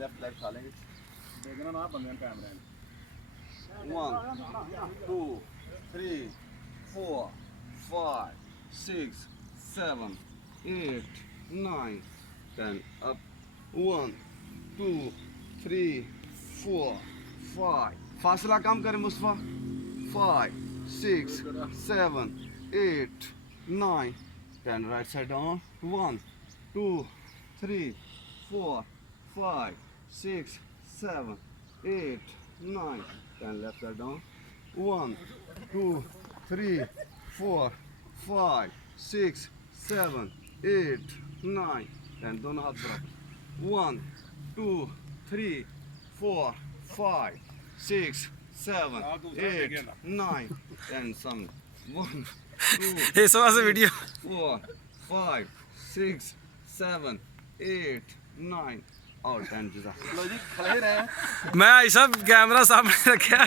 Left leg खा लेंगे। देखना ना बंदे कैमरे 1 2 3 4 5 6 7 8 9 10 up 1 2 3 4 5 फासला कम करें Mustafa 5 6 7 8 9 10 right side down 1 2 3 4 5 6 7 8 9 10 left side down 1 2 3 4 5 6 7 8 9 10 दोनों हाथ बराबर 1 2 3 4 5 6 7 8 9 10 some 1 2 इस वजह से वीडियो 4 5 6 7 8 9 और 10 जज़ाकल्लाह। लो जी खड़े रहे। मैं ऐसा कैमरा सामने रखा